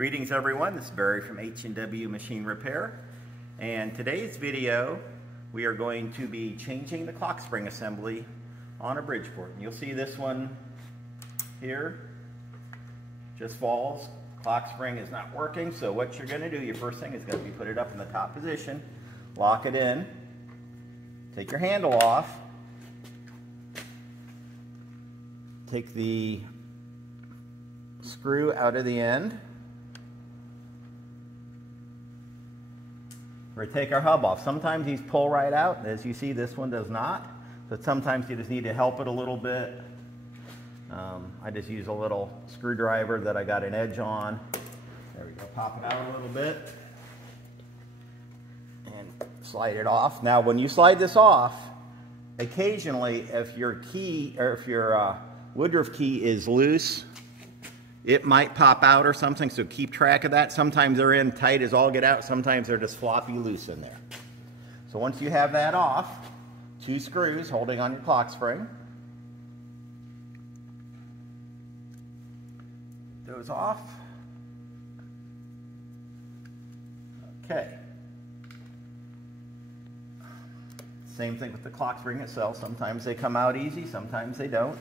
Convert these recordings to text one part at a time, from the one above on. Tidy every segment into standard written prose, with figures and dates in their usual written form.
Greetings everyone, this is Barry from H&W Machine Repair, and today's video we are going to be changing the Clockspring assembly on a Bridgeport. And you'll see this one here just falls. Clockspring is not working, so what you're going to do, your first thing is going to be put it up in the top position, lock it in, take your handle off, take the screw out of the end. Or take our hub off. Sometimes these pull right out. As you see, this one does not. But sometimes you just need to help it a little bit. I just use a little screwdriver that I got an edge on. There we go. Pop it out a little bit. And slide it off. Now when you slide this off, occasionally if your key, or if your woodruff key is loose, it might pop out or something, so keep track of that. Sometimes they're in tight as all get out, sometimes they're just floppy loose in there. So once you have that off, 2 screws holding on your Clockspring. Those off. Okay. Same thing with the Clockspring itself. Sometimes they come out easy, sometimes they don't.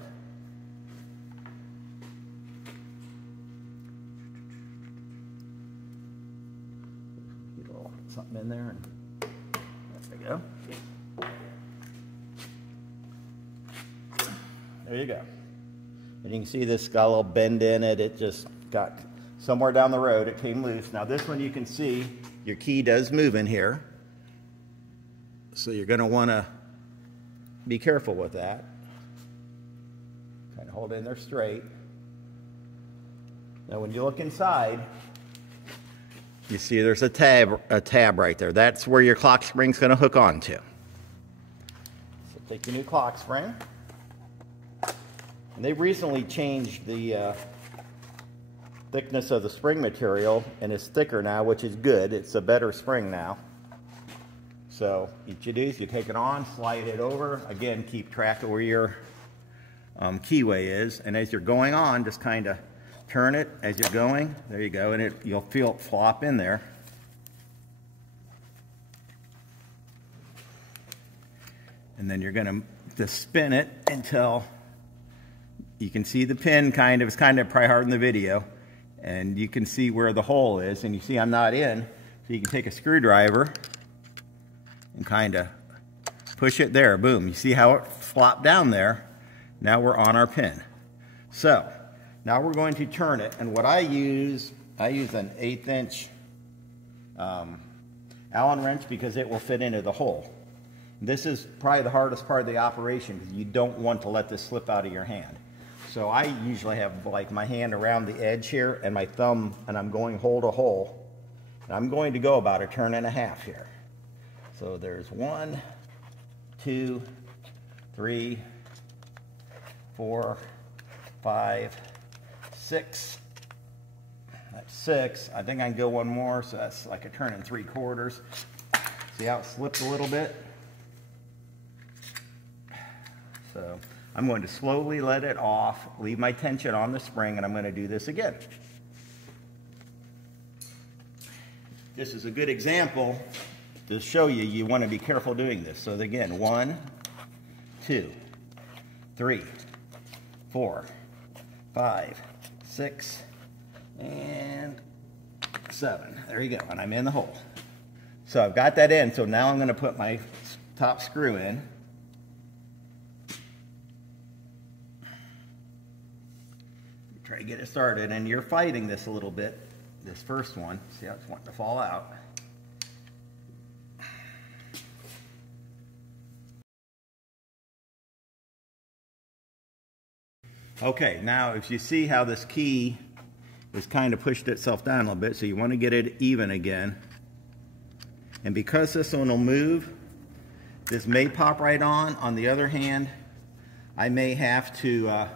Something in there, and there we go. There you go. And you can see this got a little bend in it. It just got somewhere down the road. It came loose. Now this one you can see your key does move in here. So you're going to want to be careful with that. Kind of hold it in there straight. Now when you look inside, you see there's a tab right there. That's where your Clockspring's going to hook onto. So take your new Clockspring. And they've recently changed the thickness of the spring material, and it's thicker now, which is good. It's a better spring now. So what you do is you take it on, slide it over. Again, keep track of where your keyway is. And as you're going on, just kind of turn it as you're going. There you go, and you'll feel it flop in there. And then you're going to spin it until you can see the pin it's kind of probably hard in the video, and you can see where the hole is, and you see I'm not in, so you can take a screwdriver and kind of push it there. Boom. You see how it flopped down there? Now we're on our pin. So now we're going to turn it, and what I use an 1/8 inch Allen wrench because it will fit into the hole. This is probably the hardest part of the operation because you don't want to let this slip out of your hand. So I usually have like my hand around the edge here and my thumb, and I'm going hole to hole. And I'm going to go about 1.5 turns here. So there's 1, 2, 3, 4, 5, 6. That's 6. I think I can go one more, so that's like 1 3/4 turns. See how it slipped a little bit? So I'm going to slowly let it off, leave my tension on the spring, and I'm going to do this again. This is a good example to show you want to be careful doing this. So again, 1, 2, 3, 4, 5, 6, and 7. There you go, and I'm in the hole. So I've got that in, so now I'm going to put my top screw in. Try to get it started, and you're fighting this a little bit, this first one. See how it's wanting to fall out. Okay, now if you see how this key has kind of pushed itself down a little bit, so you want to get it even again. And because this one will move, this may pop right on. On the other hand, I may have to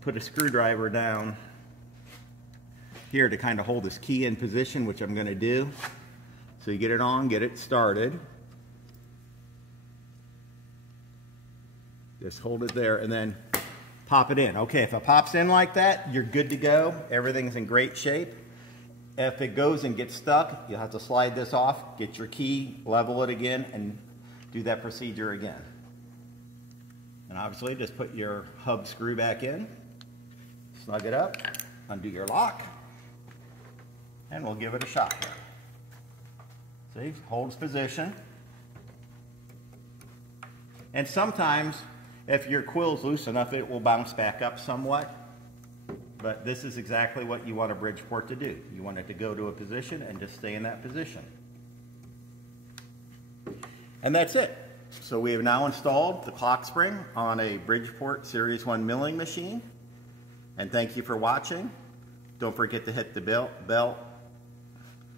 put a screwdriver down here to kind of hold this key in position, which I'm going to do. So you get it on, get it started. Just hold it there and then pop it in. Okay, if it pops in like that, you're good to go. Everything's in great shape. if it goes and gets stuck, you'll have to slide this off, get your key, level it again, and do that procedure again. And obviously just put your hub screw back in, snug it up, undo your lock, and we'll give it a shot here. See, holds position. And sometimes, if your quill's loose enough, it will bounce back up somewhat. But this is exactly what you want a Bridgeport to do. You want it to go to a position and just stay in that position. And that's it. So we have now installed the Clockspring on a Bridgeport Series 1 milling machine. And thank you for watching. Don't forget to hit the bell.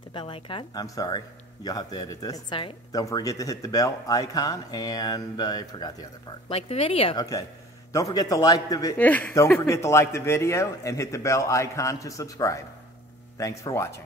The bell icon. I'm sorry. You'll have to edit this. That's all right. Don't forget to hit the bell icon, and I forgot the other part. Like the video. Okay. Don't forget to like the don't forget to like the video and hit the bell icon to subscribe. Thanks for watching.